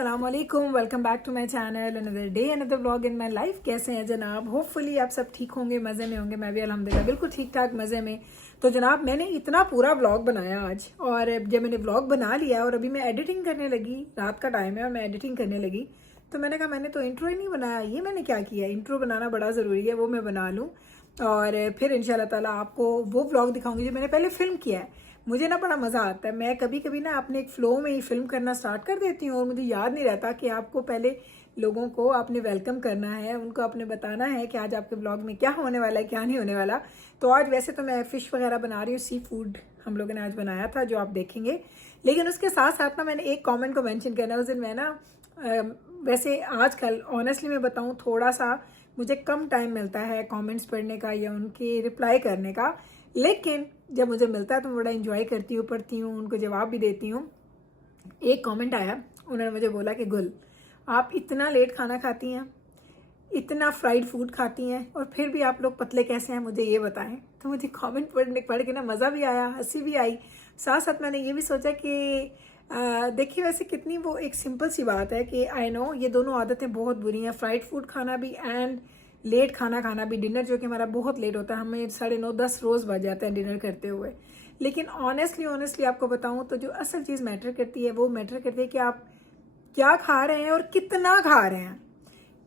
अस्सलाम वालेकुम, welcome back to my channel, another day another vlog in my life. कैसे हैं जनाब? होपफुली आप सब ठीक होंगे, मज़े में होंगे। मैं भी अल्हम्दुलिल्लाह बिल्कुल ठीक ठाक मज़े में। तो जनाब मैंने इतना पूरा व्लॉग बनाया आज, और जब मैंने व्लॉग बना लिया और अभी मैं एडिटिंग करने लगी, रात का टाइम है और मैं एडिटिंग करने लगी, तो मैंने कहा मैंने तो इंट्रो ही नहीं बनाया। ये मैंने क्या किया? इंट्रो बनाना बड़ा ज़रूरी है, वो मैं बना लूँ और फिर इंशाल्लाह ताला आपको वो व्लॉग दिखाऊंगी जो मैंने पहले फिल्म किया है। मुझे ना बड़ा मज़ा आता है, मैं कभी कभी ना अपने एक फ़्लो में ही फिल्म करना स्टार्ट कर देती हूँ और मुझे याद नहीं रहता कि आपको पहले लोगों को आपने वेलकम करना है, उनको आपने बताना है कि आज आपके ब्लॉग में क्या होने वाला है, क्या नहीं होने वाला। तो आज वैसे तो मैं फ़िश वगैरह बना रही हूँ, सी फूड हम लोगों ने आज बनाया था जो आप देखेंगे। लेकिन उसके साथ साथ ना मैंने एक कॉमेंट को मैंशन करना है। उस दिन मैं ना वैसे आजकल ऑनेस्टली मैं बताऊँ थोड़ा सा मुझे कम टाइम मिलता है कमेंट्स पढ़ने का या उनके रिप्लाई करने का, लेकिन जब मुझे मिलता है तो मैं बड़ा इंजॉय करती हूँ, पढ़ती हूँ, उनको जवाब भी देती हूँ। एक कमेंट आया, उन्होंने मुझे बोला कि गुल आप इतना लेट खाना खाती हैं, इतना फ्राइड फूड खाती हैं और फिर भी आप लोग पतले कैसे हैं, मुझे ये बताएं। तो मुझे कमेंट पढ़ के ना मज़ा भी आया, हंसी भी आई। साथ साथ मैंने ये भी सोचा कि देखिए वैसे कितनी वो एक सिंपल सी बात है कि आई नो ये दोनों आदतें बहुत बुरी हैं, फ्राइड फूड खाना भी एंड लेट खाना भी। डिनर जो कि हमारा बहुत लेट होता है, हमें 9:30-10 रोज़ बज जाते हैं डिनर करते हुए। लेकिन ऑनेस्टली आपको बताऊं तो जो असल चीज़ मैटर करती है वो मैटर करती है कि आप क्या खा रहे हैं और कितना खा रहे हैं।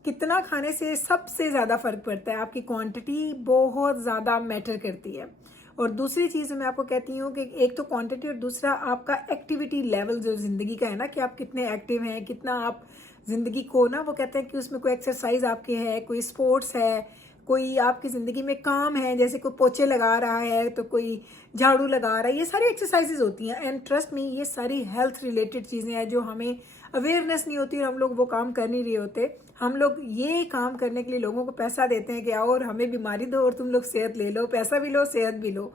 कितना खाने से सबसे ज़्यादा फ़र्क पड़ता है, आपकी क्वांटिटी बहुत ज़्यादा मैटर करती है। और दूसरी चीज़ मैं आपको कहती हूँ कि एक तो क्वांटिटी और दूसरा आपका एक्टिविटी लेवल जो ज़िंदगी का है ना, कि आप कितने एक्टिव हैं, कितना आप ज़िंदगी को ना, वो कहते हैं कि उसमें कोई एक्सरसाइज आपके है, कोई स्पोर्ट्स है, कोई आपकी ज़िंदगी में काम है, जैसे कोई पोछे लगा रहा है तो कोई झाड़ू लगा रहा है, ये सारी एक्सरसाइजेज होती हैं। एंड ट्रस्ट मी ये सारी हेल्थ रिलेटेड चीज़ें हैं जो हमें अवेयरनेस नहीं होती और हम लोग वो काम कर नहीं रहे होते। हम लोग ये काम करने के लिए लोगों को पैसा देते हैं कि आओ और हमें बीमारी दो और तुम लोग सेहत ले लो, पैसा भी लो सेहत भी लो।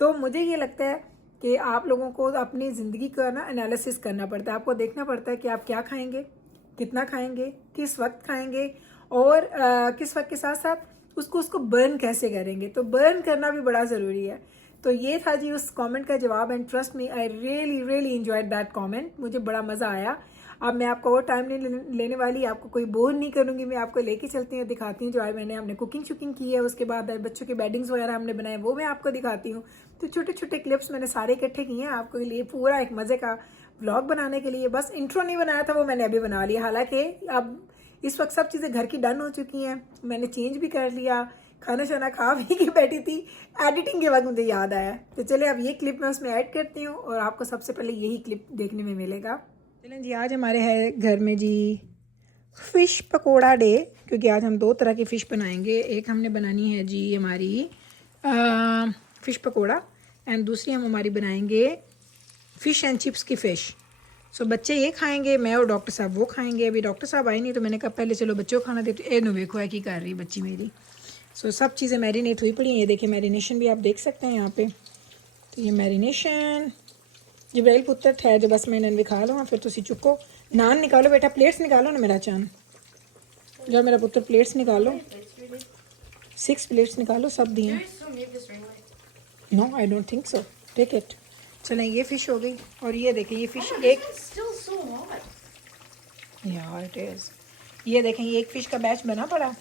तो मुझे ये लगता है कि आप लोगों को अपनी ज़िंदगी का ना एनालिसिस करना पड़ता है, आपको देखना पड़ता है कि आप क्या खाएंगे, कितना खाएंगे, किस वक्त खाएंगे और किस वक्त के साथ साथ उसको बर्न कैसे करेंगे। तो बर्न करना भी बड़ा ज़रूरी है। तो ये था जी उस कमेंट का जवाब। And trust me I really enjoyed that comment, मुझे बड़ा मज़ा आया। अब मैं आपको और टाइम नहीं लेने वाली, आपको कोई बोर नहीं करूंगी, मैं आपको लेके चलती हूँ, दिखाती हूँ जो आज हमने कुकिंग शुकिंग की है। उसके बाद बच्चों के बेडिंग्स वगैरह हमने बनाए, वो मैं आपको दिखाती हूँ। तो छोटे छोटे क्लिप्स मैंने सारे इकट्ठे किए हैं आपके लिए, पूरा एक मज़े का व्लॉग बनाने के लिए। बस इंट्रो नहीं बनाया था, वो मैंने अभी बना लिया। हालांकि अब इस वक्त सब चीज़ें घर की डन हो चुकी हैं, मैंने चेंज भी कर लिया, खाना शाना खा भी के बैठी थी, एडिटिंग के वक्त मुझे याद आया। तो चले अब ये क्लिप मैं उसमें ऐड करती हूँ और आपको सबसे पहले यही क्लिप देखने में मिलेगा। चलें जी, आज हमारे है घर में जी फ़िश पकोड़ा डे, क्योंकि आज हम दो तरह की फ़िश बनाएंगे। एक हमने बनानी है जी हमारी फ़िश पकोड़ा एंड दूसरी हम हमारी बनाएंगे फ़िश एंड चिप्स की फ़िश। सो बच्चे ये खाएंगे, मैं और डॉक्टर साहब वो खाएंगे। अभी डॉक्टर साहब आए नहीं तो मैंने कहा पहले चलो बच्चों को खाना देते। ए नो देखो है कि कर रही बच्ची मेरी। सो सब चीज़ें मैरिनेट हुई पड़ी हैं, ये देखिए मैरिनेशन भी आप देख सकते हैं यहाँ पे। तो ये मैरिनेशन जिब्राइल पुत्र है जो बस मैं इन्हें खा लूँ। फिर तुम चुको नान निकालो बेटा, प्लेट्स निकालो ना मेरा चान, जो मेरा पुत्र प्लेट्स निकालो, 6 प्लेट्स निकालो, सब दिए। No I don't think so, take it. चलें ये फ़िश हो गई और ये देखें ये फ़िश एक यार इट इज़, ये देखें ये एक फ़िश का बैच बना पड़ा।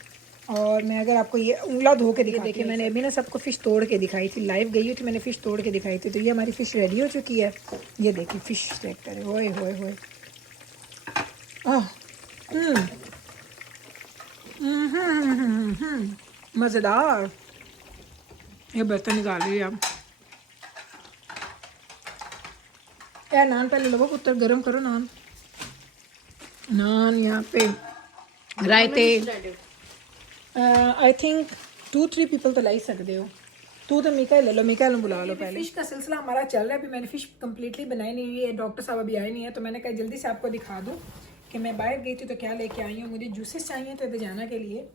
और मैं अगर आपको ये उंगला धो के दिखा, देखिए मैंने अभी ना सबको फ़िश तोड़ के दिखाई थी, लाइव गई हुई थी, मैंने फ़िश तोड़ के दिखाई थी। तो ये हमारी फ़िश रेडी हो चुकी है। ये देखिए फ़िश चेक करें, होए होए होए, मज़ेदार। ये बर्तन निकाल रही है अब। क्या नान पहले लो पुत्र, गरम करो नान। नान यहाँ पे रायते आई थिंक 2-3 पीपल तो लाई सकते हो। तू तो मीका ले लो, मीका लो बुला लो पहले। फिश का सिलसिला हमारा चल रहा है, अभी मैंने फिश कंप्लीटली बनाई नहीं हुई है, डॉक्टर साहब अभी आए नहीं है, तो मैंने कहा जल्दी से आपको दिखा दूँ कि मैं बाहर गई थी तो क्या लेके आई हूँ। मुझे जूसेस चाहिए थे बजाना के लिए,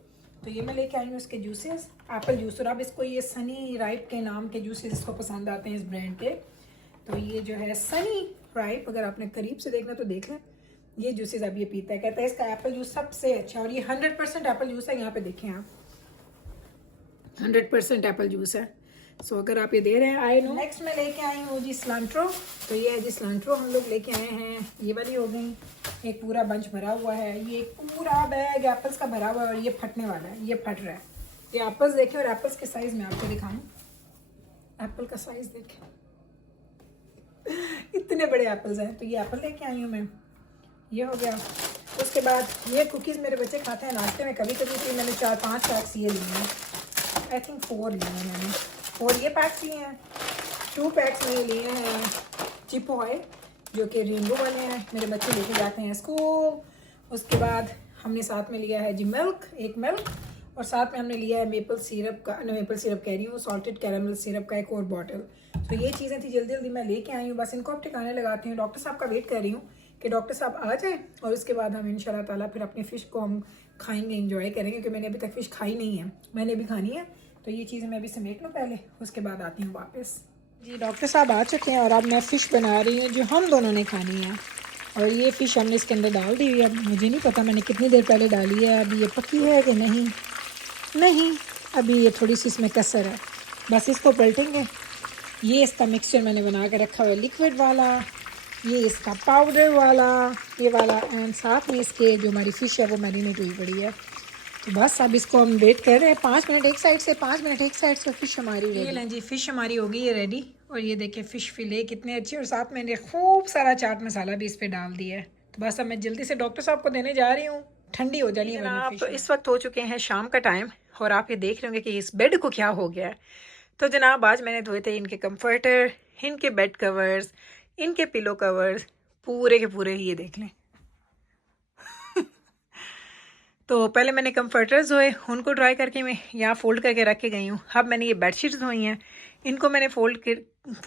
तो ये मैं लेके आई हूँ इसके जूसेस, एप्पल जूस। और अब इसको ये सनी राइप के नाम के जूसेस इसको पसंद आते हैं इस ब्रांड के। तो ये जो है सनी राइप, अगर आपने करीब से देखना तो देख लें, ये जूसेस अब ये पीता है, कहता है इसका एप्पल जूस सबसे अच्छा। और ये 100% एप्पल जूस है, यहाँ पे देखें आप 100% एप्पल जूस है। सो अगर आप ये दे रहे हैं आई नो। नेक्स्ट मैं लेके आई हूँ जी सिलांट्रो। तो ये है जी सिलांट्रो हम लोग लेके आए हैं। ये वाली हो गई, एक पूरा बंच भरा हुआ है। ये पूरा बैग एप्पल्स का भरा हुआ है और ये फटने वाला है, ये फट रहा है। ये एप्पल्स देखें और एप्पल्स के साइज में आपको दिखाऊं। एप्पल का साइज देखें, इतने बड़े एप्पल्स हैं। तो ये एप्पल लेके आई हूँ मैं, ये हो गया। उसके बाद ये कुकीज़ मेरे बच्चे खाते हैं नाश्ते में कभी कभी। तो मैंने 4-5 पैक्स ये लिए हैं, आई थिंक 4 लिए हैं मैंने। 4 ये पैक्स लिए हैं। 2 पैक्स मैंने लिए हैं चिपॉय जो कि रेनबो वाले हैं, मेरे बच्चे लेके जाते हैं स्कूल। उसके बाद हमने साथ में लिया है जी मिल्क, एक मिल्क, और साथ में हमने लिया है मेपल सिरप का, मेपल सिरप कह रही हूँ, सॉल्टेड कैरामल सिरप का एक और बॉटल। तो ये चीज़ें थी, जल्दी जल्दी मैं लेके आई हूँ। बस इनको अब ठिकाने लगाती हूँ। डॉक्टर साहब का वेट कर रही हूँ कि डॉक्टर साहब आ जाए और उसके बाद हम इंशाल्लाह ताला फिर अपनी फ़िश को हम खाएंगे, इंजॉय करेंगे, क्योंकि मैंने अभी तक फ़िश खाई नहीं है, मैंने भी खानी है। तो ये चीज़ें मैं अभी समेट लूँ पहले, उसके बाद आती हूँ वापस। जी डॉक्टर साहब आ चुके हैं और अब मैं फ़िश बना रही हूँ जो हम दोनों ने खानी है। और ये फ़िश हमने इसके अंदर डाल दी हुई है। अब मुझे नहीं पता मैंने कितनी देर पहले डाली है, अभी ये पकी है कि नहीं, अभी ये थोड़ी सी इसमें कसर है। बस इसको पलटेंगे। ये इसका मिक्सचर मैंने बना के रखा हुआ है, लिक्विड वाला, ये इसका पाउडर वाला, ये वाला, एंड साथ में इसके जो हमारी फ़िश है वो मैरिनेट हुई पड़ी है। तो बस अब इसको हम वेट कर रहे हैं 5 मिनट एक साइड से, 5 मिनट एक साइड से। फ़िश हमारी रेडी। ये लें जी, फ़िश हमारी हो गई है रेडी। और ये देखिए फ़िश फिले कितने अच्छे, और साथ मैंने खूब सारा चाट मसाला भी इस पर डाल दिया है। तो बस अब मैं जल्दी से डॉक्टर साहब को देने जा रही हूँ, ठंडी हो जानी है आप। तो इस वक्त हो चुके हैं शाम का टाइम और आप ये देख रहे होंगे कि इस बेड को क्या हो गया है। तो जनाब आज मैंने धोए थे इनके कंफर्टर, इनके बेड कवर्स, इनके पिलो कवर्स, पूरे के पूरे, ये देख लें। तो पहले मैंने कंफर्टर्स धोए, उनको ड्राई करके मैं यहाँ फ़ोल्ड करके रख के गई हूँ। अब मैंने ये बेडशीट्स धोई हैं, इनको मैंने फ़ोल्ड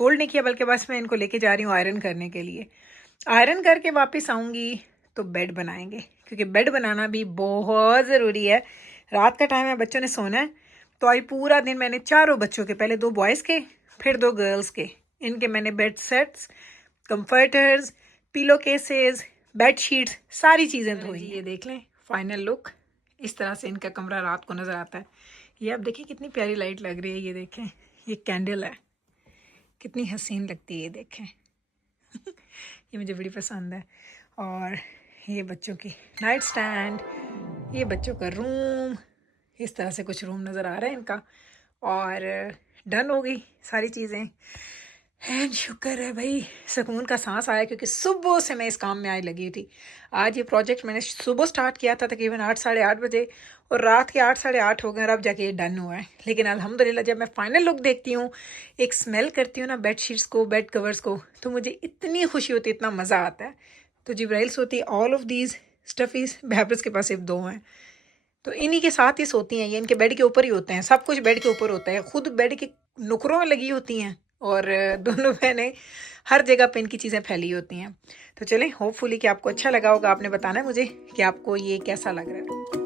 नहीं किया, बल्कि बस मैं इनको लेके जा रही हूँ आयरन करने के लिए। आयरन करके वापस आऊँगी तो बेड बनाएंगे, क्योंकि बेड बनाना भी बहुत ज़रूरी है। रात का टाइम है, बच्चों ने सोना है। तो आज पूरा दिन मैंने चारों बच्चों के, पहले 2 बॉयज़ के फिर 2 गर्ल्स के, इनके मैंने bed sets, comforters, pillow cases, bed sheets, सारी चीज़ें धोई। ये देख लें फाइनल लुक, इस तरह से इनका कमरा रात को नज़र आता है। ये आप देखें कितनी प्यारी लाइट लग रही है, ये देखें, ये कैंडल है, कितनी हसीन लगती है, ये देखें। ये मुझे बड़ी पसंद है। और ये बच्चों की नाइट स्टैंड, ये बच्चों का रूम, इस तरह से कुछ रूम नज़र आ रहा है इनका। और डन हो गई सारी चीज़ें। एंड शुक्र है भाई, सुकून का सांस आया, क्योंकि सुबह से मैं इस काम में आई लगी थी। आज ये प्रोजेक्ट मैंने सुबह स्टार्ट किया था तकरीबन 8 साढ़े 8 बजे, और रात के 8 साढ़े 8 हो गए और अब जाके ये डन हुआ है। लेकिन अल्हम्दुलिल्लाह जब मैं फाइनल लुक देखती हूँ, एक स्मेल करती हूँ ना बेड शीट्स को, बेड कवर्स को, तो मुझे इतनी खुशी होती है, इतना मज़ा आता है। तो जिब्राइल सोती है, ऑल ऑफ दीज स्टफीज, बेहब्रस के पास सिर्फ 2 हैं, तो इन्हीं के साथ ही सोती हैं। ये इनके बेड के ऊपर ही होते हैं, सब कुछ बेड के ऊपर होता है, खुद बेड के नुकरों में लगी होती हैं, और दोनों बहनें हर जगह पे इनकी चीज़ें फैली होती हैं। तो चलें, होपफुली कि आपको अच्छा लगा होगा। आपने बताना है मुझे कि आपको ये कैसा लग रहा है।